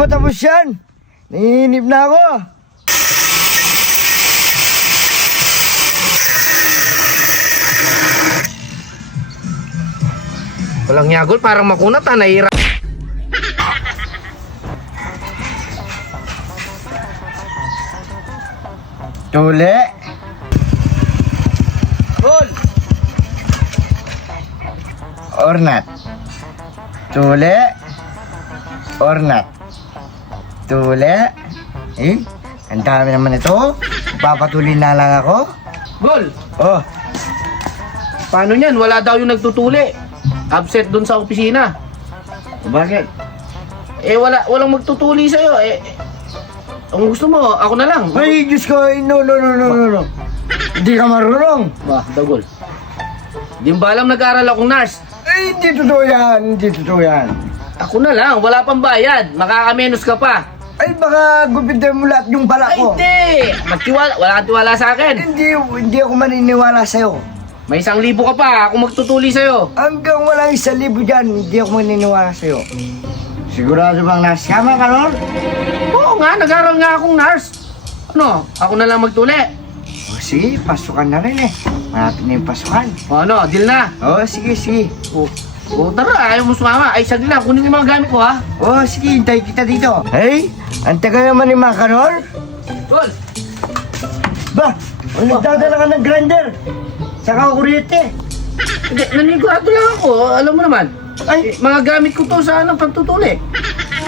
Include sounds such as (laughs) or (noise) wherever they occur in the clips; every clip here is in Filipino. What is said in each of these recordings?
pa tapos yan. Nanginip na ako. Walang yagol, parang makunat ha, nahira. Tuli. Gol! Or not. Tuli. Or not. Tuli. Eh, ang dami naman ito. Papatuloy na lang ako. Gol! Oh, Paano yan? Wala daw yung nagtutuli. Upset dun sa opisina. bakit? Eh, wala, walang magtutuli sa'yo. Eh, eh, ang gusto mo, ako na lang. Ay, Diyos ko. ay, No, no, no, no, no, no. Hindi ka marunong. Bah, dagol. Di ba alam nag-aaral akong nurse? Ay, hindi totoo yan. Hindi totoo yan. Ako na lang, wala pang bayad. Makakamenos ka pa. Ay, baka gupitan mo lahat yung pala Ay, ko. hindi! Magtiwala, wala kang tiwala sa akin. Hindi, hindi ako maniniwala sa'yo. May isang libo ka pa, ako magtutuli sa'yo. Hanggang walang isang libo dyan, hindi ako maniniwala sa'yo. Sigurado bang nasama ka nun? Oo nga, nag-aaral nga akong nurse. Ano, ako na lang magtuli. O sige, pasukan na rin eh. Malapit na yung pasukan. O ano, deal na. O sige, sige. O, o tara, ayaw mo sumama. Ay, saglit lang, kunin yung mga gamit ko ha. O sige, hintay kita dito. Hey, ang tagal naman ni Makanor. Tol, Ba, ang nagdadala ka ng grinder. Saka kuryente. hindi, nanigurado lang ako. Alam mo naman. Ay, mga gamit ko to sa ano, pagtutuli.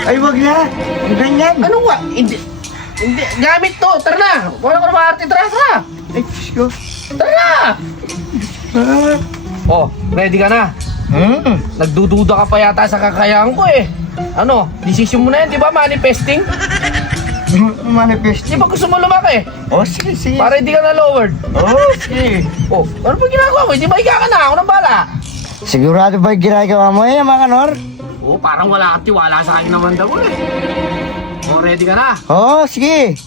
Ay, wag na. Ang ganyan. Ano nga? Hindi, hindi, gamit to. Tara na. Wala ko na maarte. Tara, tara. Ay, Diyos ko. Tara na. Ah. Oh, ready ka na? Hmm. Nagdududa ka pa yata sa kakayahan ko eh. Ano, decision mo na yan, di ba? Manifesting? (laughs) Manifest. Di ba gusto mo lumaki? O sige, sige. Para hindi ka na lowered. Oh, sige. (laughs) Oh, ano ba ginagawa mo? Hindi ba ika ka na? Ako nang bala. Sigurado ba yung ginagawa mo eh, Makanor? Oh, parang wala kang tiwala sa akin naman daw eh. Oh, ready ka na? Oo, sige.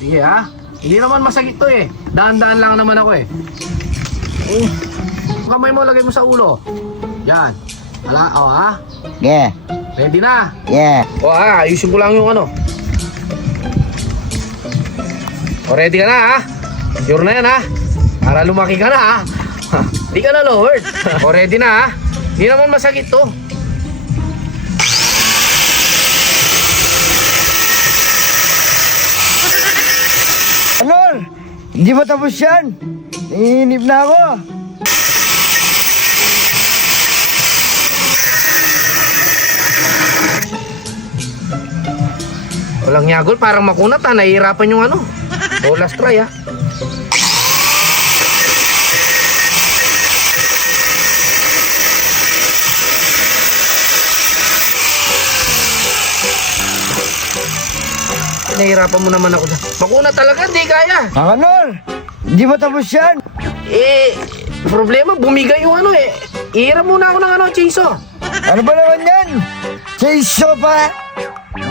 Sige ha. Hindi naman masakit to eh. Daan-daan lang naman ako eh. Oh, kamay mo, lagay mo sa ulo. Yan. Wala, oh ha. Yeah, Ready na? yeah. O ha, ayusin ko lang yung ano. O ready ka na ha? Sure na yan ha? Para lumaki ka na ha? Di ka na lowered. (laughs) o ready na ha? Di naman masakit to. Anol, hindi pa tapos yan. Nanginip na ako. Walang yagol, parang makunat ha. Nahihirapan yung ano. O last try ha. Nahihirapan mo naman ako. Makunat talaga, di kaya. Makanol, hindi pa tapos yan. Eh, problema, bumigay yung ano eh. Ihiram muna ako ng ano, chainsaw. Ano ba naman yan? Chase pa.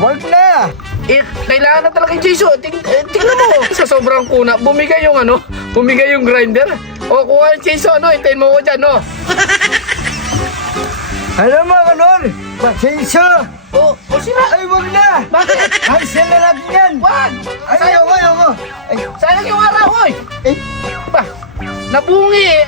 Wag na. Eh, kailangan na talaga yung chainsaw. Ting eh, tingnan mo, (laughs) sa sobrang kuna, bumigay yung ano, bumigay yung grinder. O, kuha yung chainsaw, no? Hintayin mo ko dyan, no? (laughs) Alam mo, Makanol, chase O, o sila. Ay, wag na. Bakit? Cancel na natin yan. Wag! Ay, Sayang, ayoko, ayoko. Ay, sayang yung araw, oy! eh, Ba, nabungi eh.